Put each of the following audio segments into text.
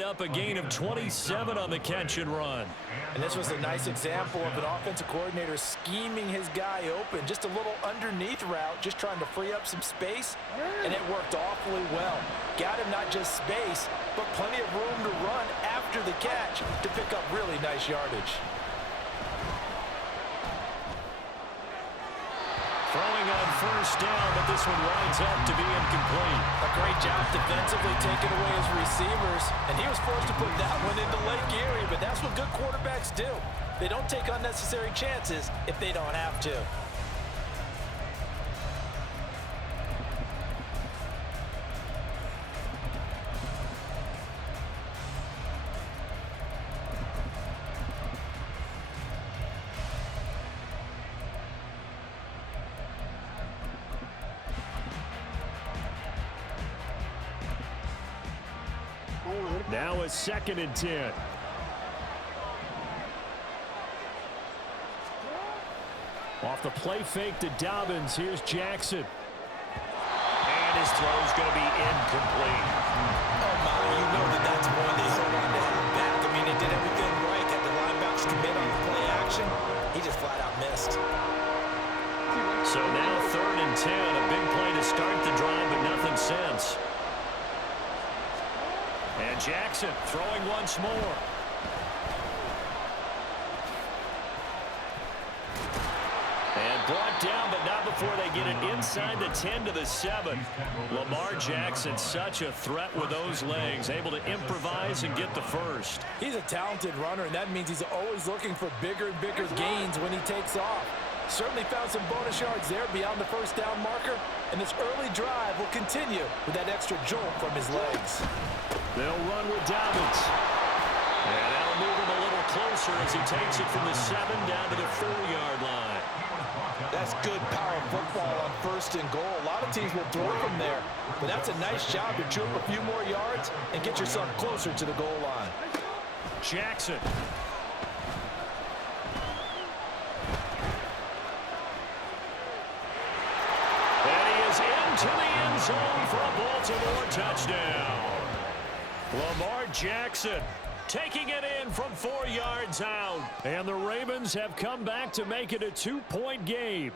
Up a gain of 27 on the catch and run. And this was a nice example of an offensive coordinator scheming his guy open. Just a little underneath route, just trying to free up some space, and it worked awfully well. Got him not just space, but plenty of room to run after the catch to pick up really nice yardage. Throwing on first down, but this one winds up to be incomplete. A great job defensively taking away his receivers, and he was forced to put that one into Lake Erie, but that's what good quarterbacks do. They don't take unnecessary chances if they don't have to. Now a 2nd and 10. Off the play fake to Dobbins. Here's Jackson. And his throw's going to be incomplete. Oh, my. You know that's one they hold on to have back. I mean, they did everything right. Got the linebackers commit on the play action. He just flat out missed. So now 3rd and 10. A big play to start the drive, but nothing since. And Jackson throwing once more. And brought down, but not before they get it inside the 10 to the 7. Lamar Jackson, such a threat with those legs, able to improvise and get the first. He's a talented runner, and that means he's always looking for bigger and bigger gains when he takes off. Certainly found some bonus yards there beyond the first down marker, and this early drive will continue with that extra jolt from his legs. They'll run with Dobbins. And that'll move him a little closer as he takes it from the 7 down to the 4-yard line. That's good power football on 1st and goal. A lot of teams will throw from there, but that's a nice job to chew up a few more yards and get yourself closer to the goal line. Jackson. To the end zone for a Baltimore touchdown. Lamar Jackson taking it in from 4 yards out. And the Ravens have come back to make it a 2-point game.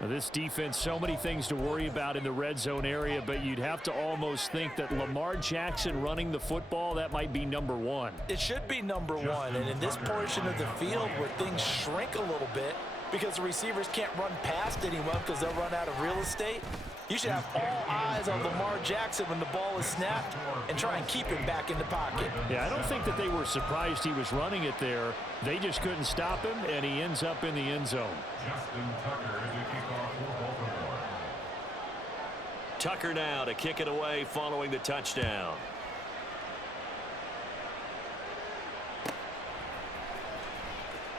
Now, this defense, so many things to worry about in the red zone area, but you'd have to almost think that Lamar Jackson running the football, that might be number 1. It should be number 1, and in this portion of the field where things shrink a little bit because the receivers can't run past anyone because they'll run out of real estate, you should have all eyes on Lamar Jackson when the ball is snapped and try and keep him back in the pocket. Yeah, I don't think that they were surprised he was running it there. They just couldn't stop him, and he ends up in the end zone. Tucker now to kick it away following the touchdown.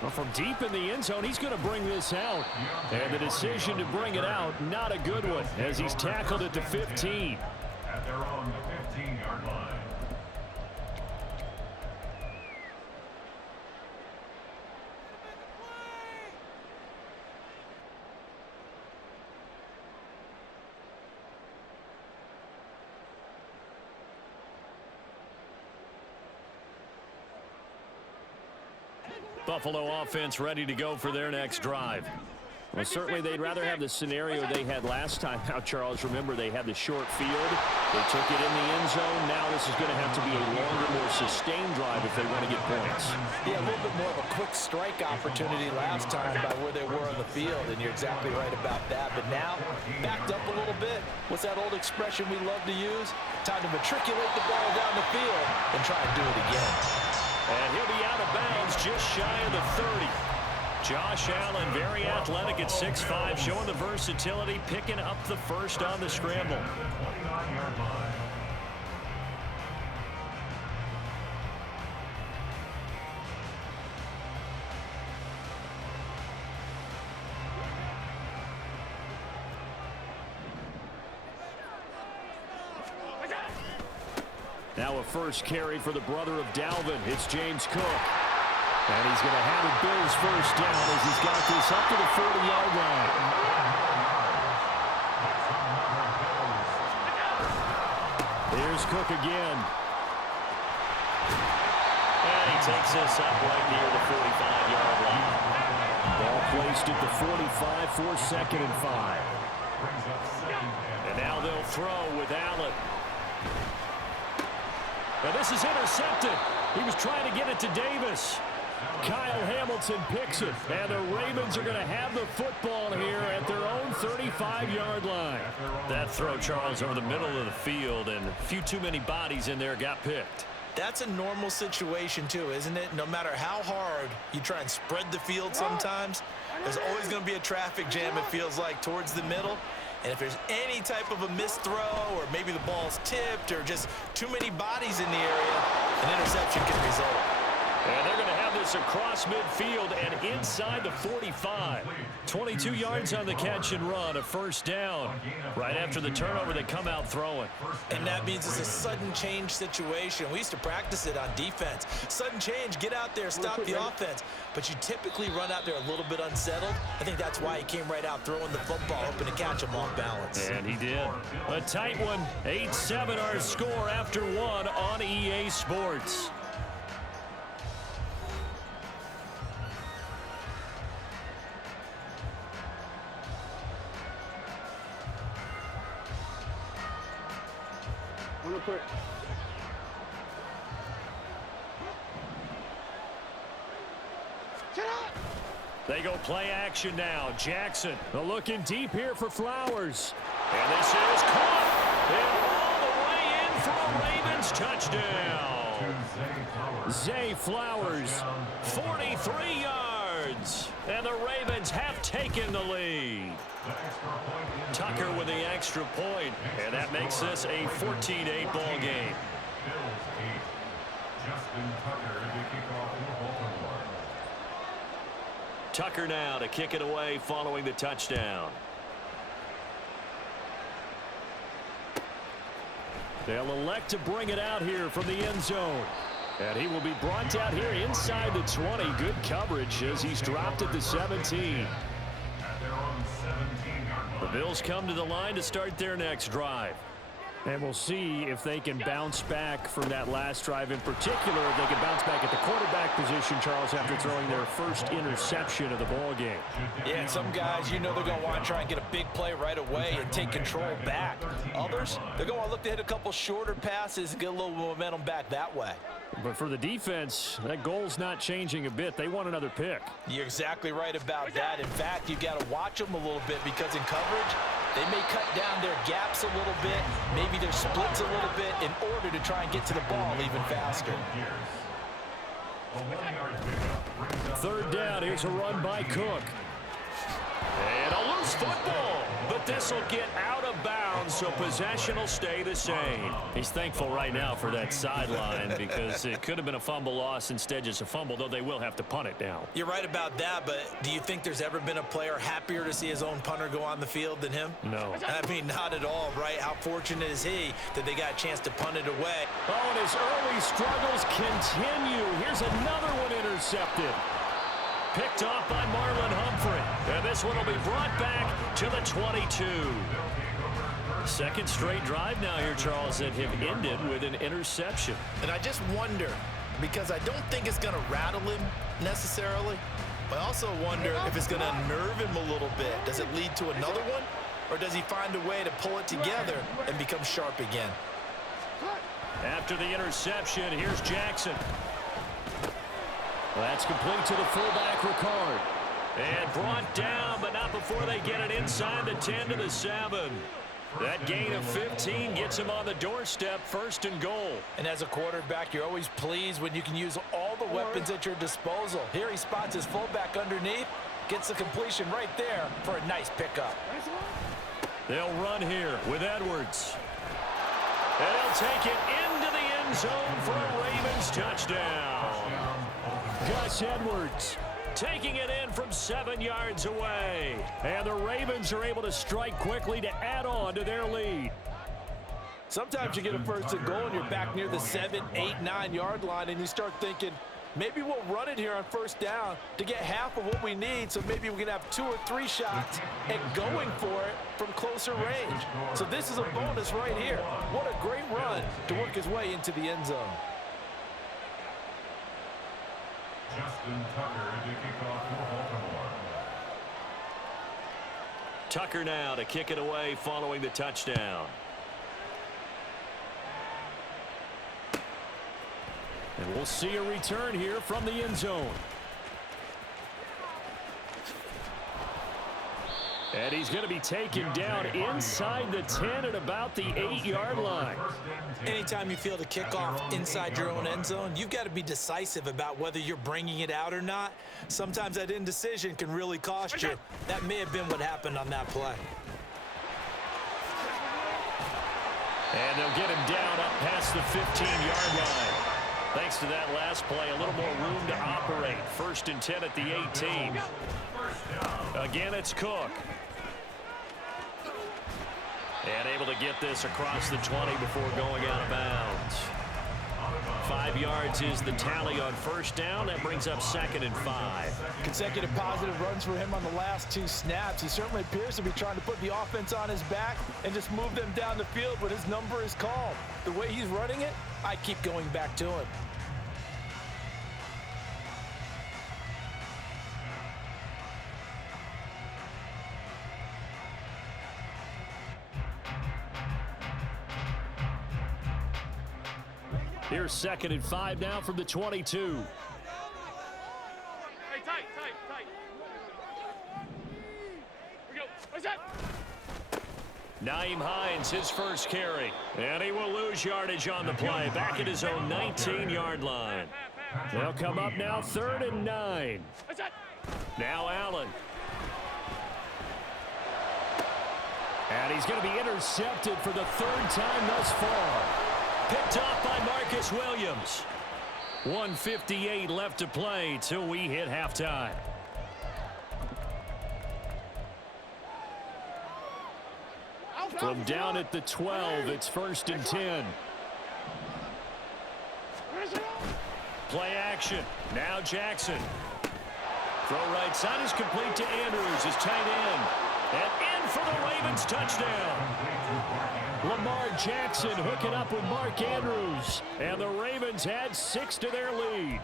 Well, from deep in the end zone, he's going to bring this out. And the decision to bring it out, not a good one, as he's tackled at the 15. At their own 15-yard line. Buffalo offense ready to go for their next drive. Well, certainly they'd rather have the scenario they had last time. Now, Charles, remember they had the short field. They took it in the end zone. Now this is going to have to be a longer, more sustained drive if they want to get points. Yeah, a little bit more of a quick strike opportunity last time by where they were on the field, and you're exactly right about that. But now, backed up a little bit. What's that old expression we love to use? Time to matriculate the ball down the field and try and do it again. And he'll be out of bounds just shy of the 30. Josh Allen, very athletic at 6'5", showing the versatility, picking up the first on the scramble. Now a first carry for the brother of Dalvin. It's James Cook. And he's going to have a Bills first down as he's got this up to the 40-yard line. Here's Cook again. And he takes this up right near the 45-yard line. Ball placed at the 45 for 2nd and 5. And now they'll throw with Allen. And this is intercepted. He was trying to get it to Davis. Kyle Hamilton picks it. And the Ravens are going to have the football here at their own 35-yard line. That throw, Charles, over the middle of the field, and a few too many bodies in there got picked. That's a normal situation, too, isn't it? No matter how hard you try and spread the field sometimes, there's always going to be a traffic jam, it feels like, towards the middle. And if there's any type of a missed throw or maybe the ball's tipped or just too many bodies in the area, an interception can result. And they're going to have this across midfield and inside the 45. 22 yards on the catch and run, a first down. Right after the turnover, they come out throwing. And that means it's a sudden change situation. We used to practice it on defense. Sudden change, get out there, stop the offense. But you typically run out there a little bit unsettled. I think that's why he came right out throwing the football, hoping to catch him off balance. And he did. A tight one. 8-7 our score after one on EA Sports. They go play action now. Jackson looking deep here for Flowers. And this is caught. And all the way in for a Ravens touchdown. Zay Flowers, 43 yards. And the Ravens have taken the lead. Tucker with the extra point. And that makes this a 14-8 ball game. Tucker now to kick it away following the touchdown. They'll elect to bring it out here from the end zone. And he will be brought out here inside the 20. Good coverage as he's dropped at the 17. The Bills come to the line to start their next drive. And we'll see if they can bounce back from that last drive in particular. If they can bounce back at the quarterback position, Charles, after throwing their first interception of the ball game. Yeah, and some guys, you know they're going to want to try and get a big play right away and take control back. Others, they're going to want to look to hit a couple shorter passes and get a little momentum back that way. But for the defense, that goal's not changing a bit. They want another pick. You're exactly right about that. In fact, you've got to watch them a little bit because in coverage, they may cut down their gaps a little bit, maybe their splits a little bit in order to try and get to the ball even faster. Third down, here's a run by Cook. And a loose football, but this will get out of bounds, so possession will stay the same. He's thankful right now for that sideline because it could have been a fumble loss, instead just a fumble, though they will have to punt it now. You're right about that, but do you think there's ever been a player happier to see his own punter go on the field than him? No. I mean, not at all, right? How fortunate is he that they got a chance to punt it away? Oh, and his early struggles continue. Here's another one intercepted. Picked off by Marlon Humphrey. And this one will be brought back to the 22. Second straight drive now here, Charles, that have ended with an interception. And I just wonder, because I don't think it's going to rattle him necessarily, but I also wonder if it's going to unnerve him a little bit. Does it lead to another one? Or does he find a way to pull it together and become sharp again? After the interception, here's Jackson. That's complete to the fullback, Ricard. And brought down, but not before they get it inside the 10 to the 7. That gain of 15 gets him on the doorstep, 1st and goal. And as a quarterback, you're always pleased when you can use all the weapons at your disposal. Here he spots his fullback underneath, gets the completion right there for a nice pickup. They'll run here with Edwards. And they'll take it into the end zone for a Ravens touchdown. Gus Edwards taking it in from 7 yards away. And the Ravens are able to strike quickly to add on to their lead. Sometimes you get a 1st and goal and you're back near the 7, 8, 9 yard line and you start thinking, maybe we'll run it here on 1st down to get half of what we need, so maybe we can have 2 or 3 shots and going for it from closer range. So this is a bonus right here. What a great run to work his way into the end zone. Justin Tucker to kick off for Baltimore. Tucker now to kick it away following the touchdown. And we'll see a return here from the end zone. And he's going to be taken down inside the 10 at about the 8-yard line. Anytime you feel the kickoff inside your own end zone, you've got to be decisive about whether you're bringing it out or not. Sometimes that indecision can really cost you. That may have been what happened on that play. And they'll get him down up past the 15-yard line. Thanks to that last play, a little more room to operate. 1st and 10 at the 18. Again, it's Cook. And able to get this across the 20 before going out of bounds. 5 yards is the tally on 1st down. That brings up 2nd and 5. Consecutive positive runs for him on the last 2 snaps. He certainly appears to be trying to put the offense on his back and just move them down the field when his number is called. The way he's running it, I keep going back to him. Here's 2nd and 5 now from the 22. Hey, tight. We go. What's that? Naeem Hines, his first carry. And he will lose yardage on the play. Back at his own 19-yard line. They'll come up now 3rd and 9. What's that? Now Allen. And he's going to be intercepted for the 3rd time thus far. Picked off by Marcus Williams. 1:58 left to play till we hit halftime. From down at the 12, it's 1st and 10. Play action. Now Jackson. Throw right side is complete to Andrews, his tight end. And in for the Ravens touchdown. Lamar Jackson hooking up with Mark Andrews. And the Ravens had 6 to their lead.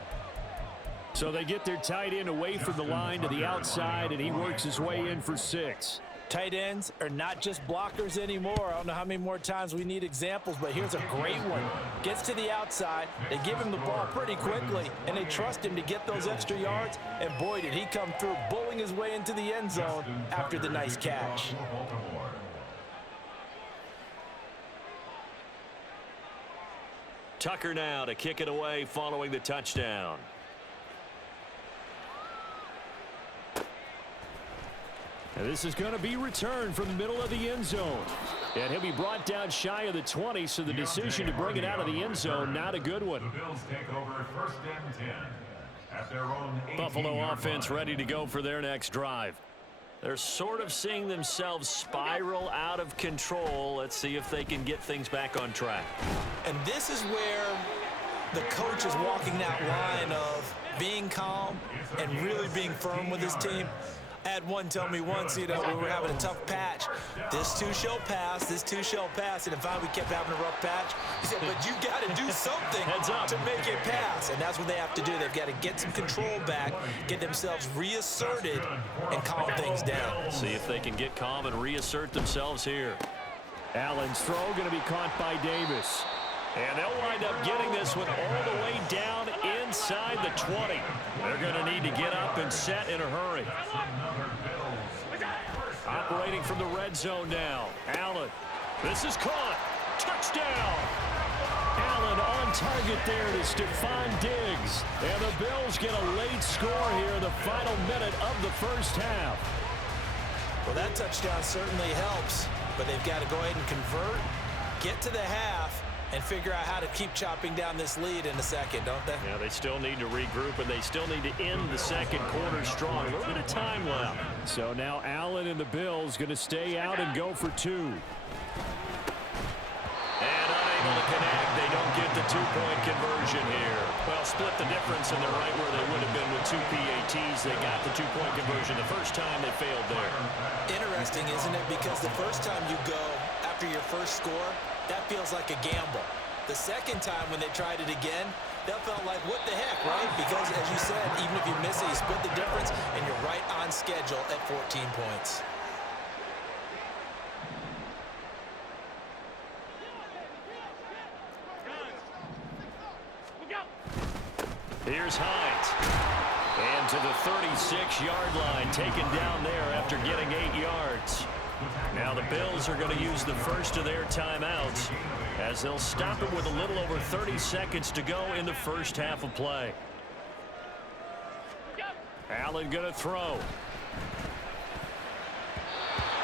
So they get their tight end away from the line to the outside, and he works his way in for 6. Tight ends are not just blockers anymore. I don't know how many more times we need examples, but here's a great one. Gets to the outside, they give him the ball pretty quickly, and they trust him to get those extra yards. And boy, did he come through, bowling his way into the end zone after the nice catch. Tucker now to kick it away following the touchdown. And this is going to be returned from the middle of the end zone. And he'll be brought down shy of the 20, so the decision to bring it out of the end zone, not a good one. The Bills take over 1st and 10 at their own 18-yard Buffalo offense line. ready to go for their next drive. They're sort of seeing themselves spiral out of control. Let's see if they can get things back on track. And this is where the coach is walking that line of being calm and really being firm with his team. I had one tell me once, we were having a tough patch. This too shall pass, this too shall pass. And if we kept having a rough patch, he said, but you got to do something to make it pass. And that's what they have to do. They've got to get some control back, get themselves reasserted, and calm things down. See if they can get calm and reassert themselves here. Allen's throw going to be caught by Davis. And they'll wind up getting this one all the way down inside the 20. They're going to need to get up and set in a hurry. Operating from the red zone now. Allen. This is caught. Touchdown. Allen on target there to Stephon Diggs. And the Bills get a late score here in the final minute of the 1st half. Well, that touchdown certainly helps, but they've got to go ahead and convert, get to the half, and figure out how to keep chopping down this lead in the second, don't they? Yeah, they still need to regroup, and they still need to end the second quarter strong. A little bit of time left. So now Allen and the Bills going to stay out and go for 2. And unable to connect. They don't get the 2-point conversion here. Well, split the difference, and they're right where they would have been with 2 PATs. They got the 2-point conversion the first time. They failed there. Interesting, isn't it? Because the first time you go after your first score, that feels like a gamble. The second time when they tried it again, that felt like, what the heck, right? Because, as you said, even if you miss it, you split the difference, and you're right on schedule at 14 points. Here's Hines. And to the 36-yard line, taken down there after getting 8 yards. Now the Bills are going to use the first of their timeouts as they'll stop it with a little over 30 seconds to go in the first half of play. Allen going to throw.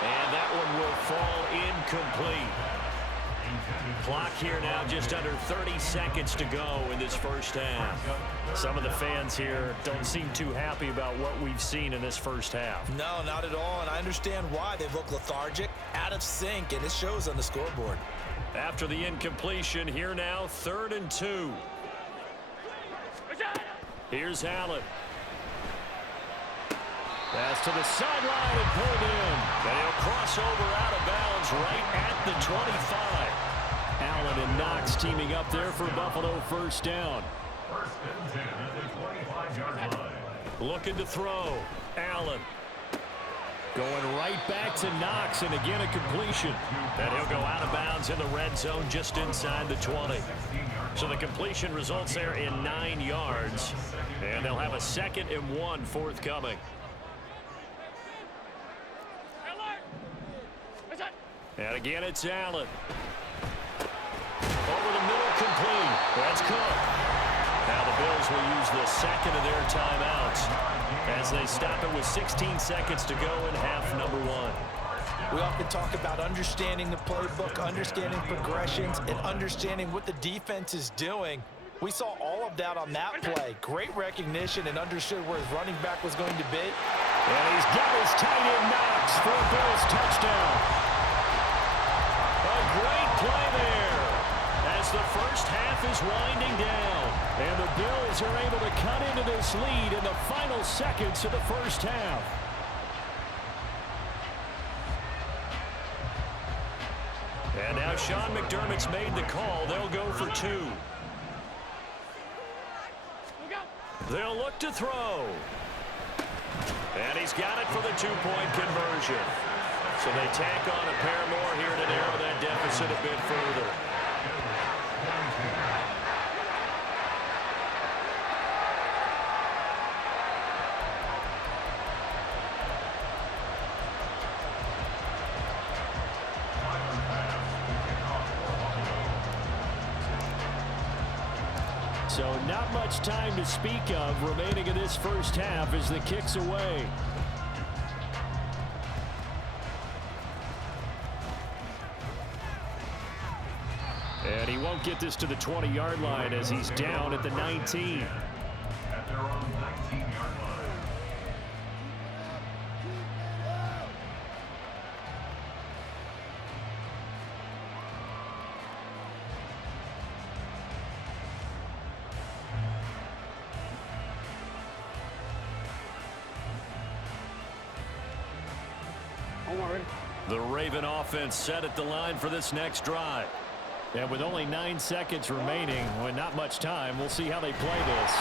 And that one will fall incomplete. Clock here now, just under 30 seconds to go in this first half. Some of the fans here don't seem too happy about what we've seen in this first half. No, not at all, and I understand why. They've looked lethargic, out of sync, and it shows on the scoreboard. After the incompletion, here now, 3rd and 2. Here's Allen. Pass to the sideline and pulled in. And he'll cross over out of bounds right at the 25. Allen and Knox teaming up there for Buffalo first down. 1st and 10 at the 25-yard line. Looking to throw. Allen. Going right back to Knox, and again a completion. And he'll go out of bounds in the red zone just inside the 20. So the completion results there in 9 yards. And they'll have a 2nd and 1 forthcoming. And again, it's Allen. Over the middle, complete. That's Cook. Now the Bills will use the 2nd of their timeouts as they stop it with 16 seconds to go in half number 1. We often talk about understanding the playbook, understanding progressions, and understanding what the defense is doing. We saw all of that on that play. Great recognition and understood where his running back was going to be. And he's got his tight end Knox for a Bills touchdown. A great play there as the first half is winding down. And the Bills are able to cut into this lead in the final seconds of the first half. And now Sean McDermott's made the call. They'll go for 2. They'll look to throw. And he's got it for the 2-point conversion. So they tack on a pair more here to narrow that deficit a bit further. So not much time to speak of remaining in this first half as the kick's away. And he won't get this to the 20-yard line as he's down at the 19. At their own 19-yard line. The Raven offense set at the line for this next drive. And with only 9 seconds remaining, with not much time, we'll see how they play this.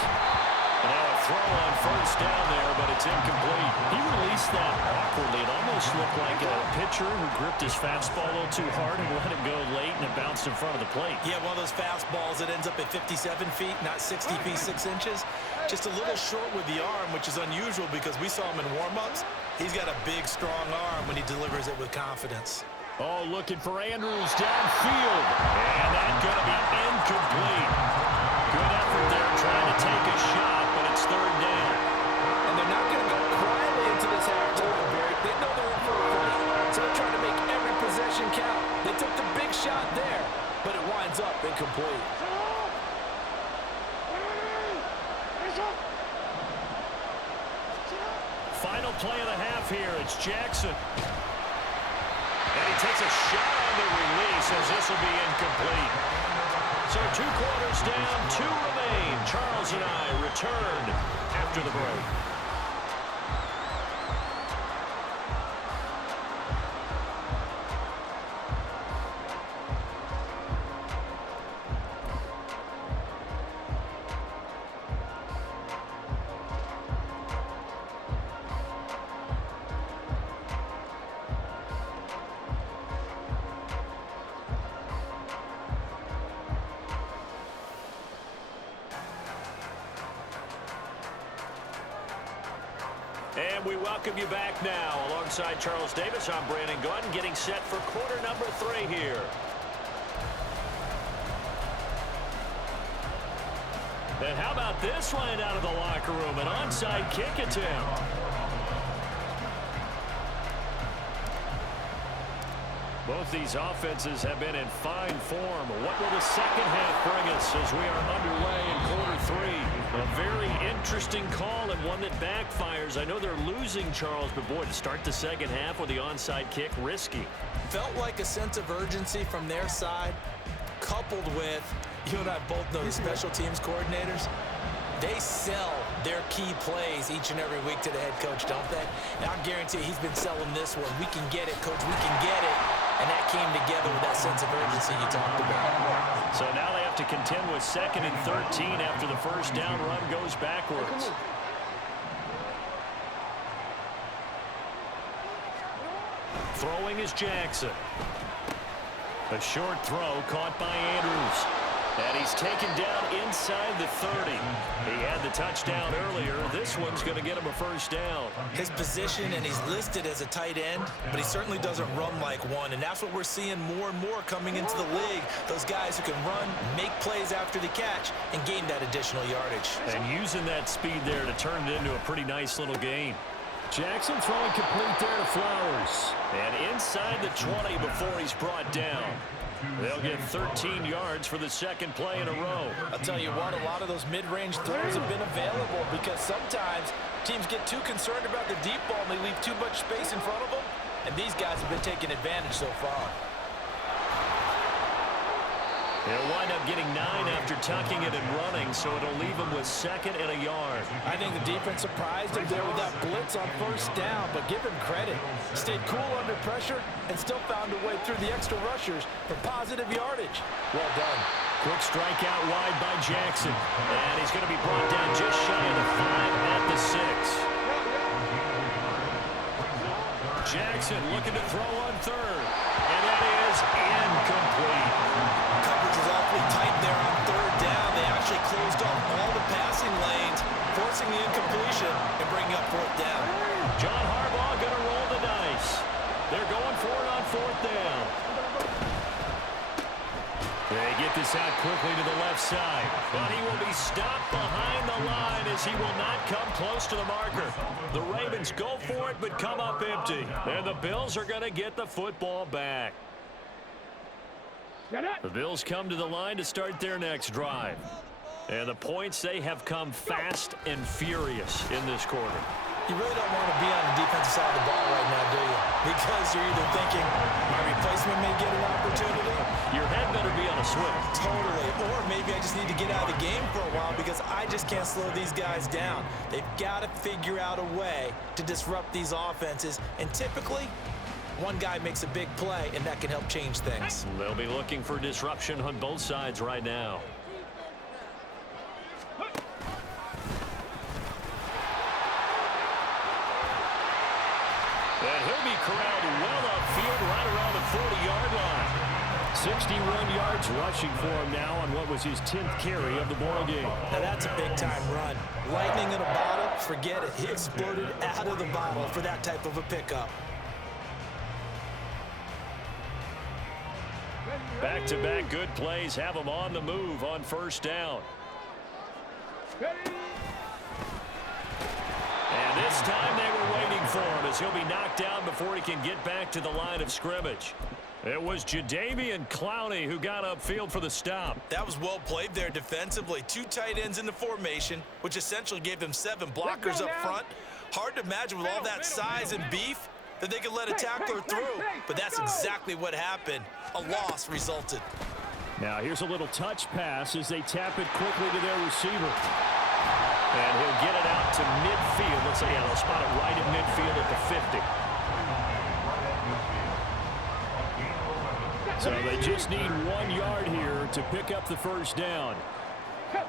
And now a throw on first down there, but it's incomplete. He released that awkwardly. It almost looked like a pitcher who gripped his fastball a little too hard and let it go late, and it bounced in front of the plate. Yeah, one of those fastballs that ends up at 57 feet, not 60 feet 6 inches. Just a little short with the arm, which is unusual because we saw him in warm-ups. He's got a big, strong arm when he delivers it with confidence. Oh, looking for Andrews downfield. And that's going to be incomplete. Good effort there trying to take a shot, but it's 3rd down. And they're not going to go quietly into this halftime, Barry. They know they're in for a fight, so they're trying to make every possession count. They took the big shot there, but it winds up incomplete. Final play of the half here. It's Jackson. And he takes a shot on the release as this will be incomplete. So 2 quarters down, 2 remain. Charles and I return after the break. And we welcome you back now. Alongside Charles Davis, I'm Brandon Gunn, getting set for quarter number 3 here. And how about this line out of the locker room? An onside kick attempt. Both these offenses have been in fine form. What will the second half bring us as we are underway in quarter 3? A very interesting call and one that backfires. I know they're losing, Charles, but boy, to start the second half with the onside kick, risky. Felt like a sense of urgency from their side, coupled with, you and I both know the special teams coordinators, they sell their key plays each and every week to the head coach, don't they? And I guarantee he's been selling this one. We can get it, coach, we can get it. And that came together with that sense of urgency you talked about. So now they have to contend with 2nd and 13 after the first down run goes backwards. Throwing is Jackson. A short throw caught by Andrews. And he's taken down inside the 30. He had the touchdown earlier. This one's going to get him a first down. His position, and he's listed as a tight end, but he certainly doesn't run like one. And that's what we're seeing more and more coming into the league. Those guys who can run, make plays after the catch, and gain that additional yardage. And using that speed there to turn it into a pretty nice little game. Jackson throwing complete there to Flowers. And inside the 20 before he's brought down. They'll get 13 yards for the second play in a row. I'll tell you what, a lot of those mid-range throws have been available because sometimes teams get too concerned about the deep ball and they leave too much space in front of them. And these guys have been taking advantage so far. They'll wind up getting 9 after tucking it and running, so it'll leave them with 2nd and a yard. I think the defense surprised him there with that blitz on first down, but give him credit. Stayed cool under pressure and still found a way through the extra rushers for positive yardage. Well done. Quick strike out wide by Jackson. And he's going to be brought down just shy of the 5 at the 6. Jackson looking to throw on 3rd. And that is incomplete. Coverage was awfully tight there on 3rd down. They actually closed off all the passing lanes, forcing the incompletion and bringing up 4th down. John Harbaugh going to roll the dice. They're going for it on 4th down. They get this out quickly to the left side, but he will be stopped behind the line as he will not come close to the marker. The Ravens go for it but come up empty. And the Bills are going to get the football back. The Bills come to the line to start their next drive. And the points, they have come fast and furious in this quarter. You really don't want to be on the defensive side of the ball right now, do you? Because you're either thinking, my replacement may get an opportunity. Your head better be on a swivel. Totally. Or maybe I just need to get out of the game for a while because I just can't slow these guys down. They've got to figure out a way to disrupt these offenses. And typically, one guy makes a big play, and that can help change things. They'll be looking for disruption on both sides right now. And he'll be corralled well upfield right around the 40-yard line. 61 yards rushing for him now on what was his 10th carry of the ball game. Now that's a big-time run. Lightning in a bottle, forget it. He exploded out of the bottle for that type of a pickup. Back-to-back good plays have him on the move on first down. And this time they were waiting for him as he'll be knocked down before he can get back to the line of scrimmage. It was Jadeveon Clowney who got upfield for the stop. That was well played there defensively. 2 tight ends in the formation, which essentially gave them 7 blockers up front. Hard to imagine with all that size and beef that they could let a tackler through. But that's exactly what happened. A loss resulted. Now here's a little touch pass as they tap it quickly to their receiver. And he'll get it out to midfield. Let's say they'll spot it right at midfield at the 50. So they just need 1 yard here to pick up the first down. And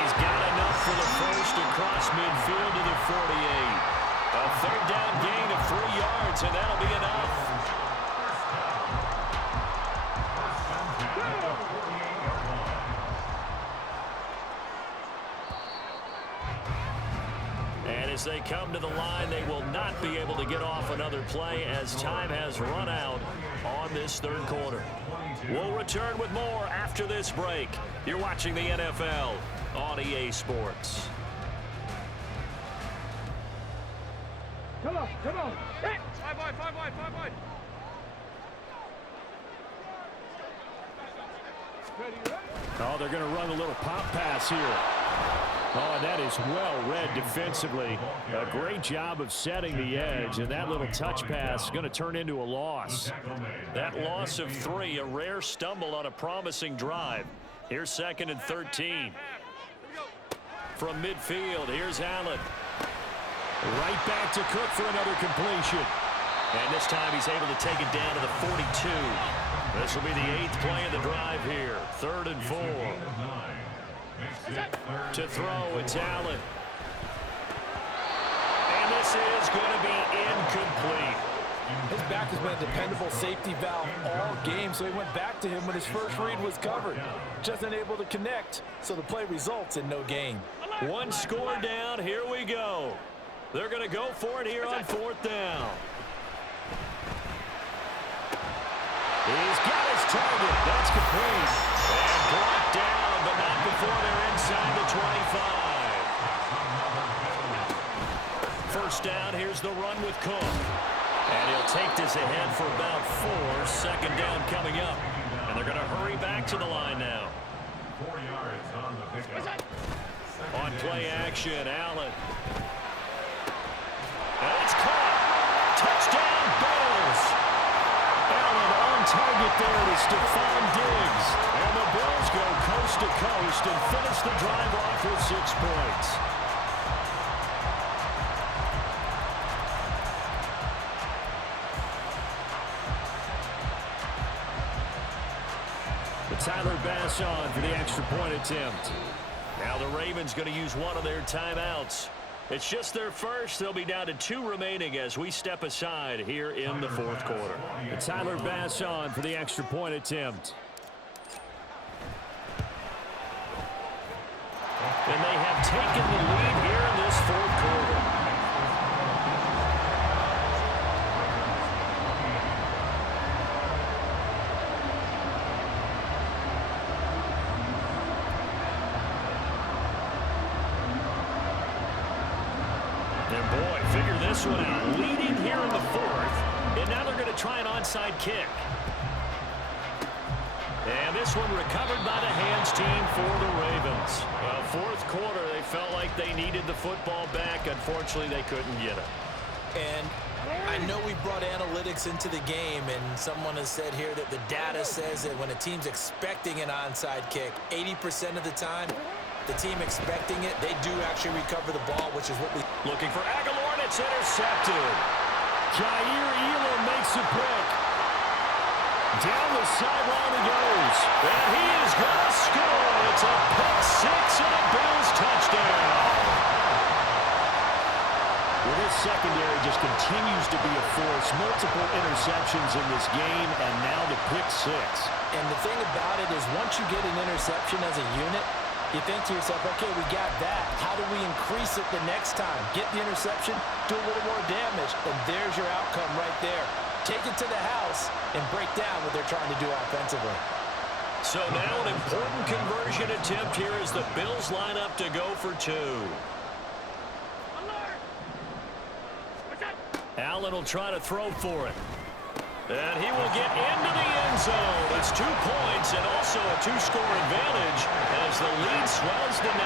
he's got enough for the first across midfield to the 48. A 3rd down gain of 3 yards, and that'll be enough. As they come to the line, they will not be able to get off another play as time has run out on this third quarter. We'll return with more after this break. You're watching the NFL on EA Sports. Come on, come on. Hit. 5 wide, 5 wide, 5 wide. Oh, they're going to run a little pop pass here. Oh, that is well read defensively. A great job of setting the edge, and that little touch pass is going to turn into a loss. That loss of 3, a rare stumble on a promising drive. Here's 2nd and 13. From midfield, here's Allen. Right back to Cook for another completion. And this time he's able to take it down to the 42. This will be the 8th play of the drive here. 3rd and 4. To throw, it's Allen. And this is going to be incomplete. His back has been a dependable safety valve all game, so he went back to him when his first read was covered. Just unable to connect, so the play results in no gain. 1 score down. Here we go. They're going to go for it here on 4th down. He's got his target. That's complete. And brought down, but not before they're inside the 25. First down, here's the run with Cook. And he'll take this ahead for about 4. 2nd down coming up. And they're going to hurry back to the line now. 4 yards on the pickup. On play action, Allen. And it's caught. Touchdown, Bills. Allen on target there to Stephon Diggs. And the Bills go coast to coast and finish the drive off with 6 points. Tyler Bass on for the extra point attempt. Now the Ravens going to use one of their timeouts. It's just their first. They'll be down to 2 remaining as we step aside here in the 4th quarter. Tyler Bass on for the extra point attempt. And they have taken the lead here in this 4th quarter. And boy, figure this one out. Leading here in the 4th, and now they're going to try an onside kick. And this one recovered by the hands team for the Ravens. Well, 4th quarter, they felt like they needed the football back. Unfortunately, they couldn't get it. And I know we brought analytics into the game, and someone has said here that the data says that when a team's expecting an onside kick, 80% of the time, the team expecting it, they do actually recover the ball, which is what we... Looking for Aguilar, and it's intercepted. Jair Elam makes a pick. Down the sideline he goes. And he is going to score. It's a pick 6 and a Bills touchdown. Well, this secondary just continues to be a force. Multiple interceptions in this game, and now the pick 6. And the thing about it is once you get an interception as a unit, you think to yourself, okay, we got that. How do we increase it the next time? Get the interception, do a little more damage, and there's your outcome right there. Take it to the house and break down what they're trying to do offensively. So now an important conversion attempt here as the Bills line up to go for 2. Allen will try to throw for it. And he will get into the end zone. It's 2 points and also a 2-score advantage as the lead swells to 9.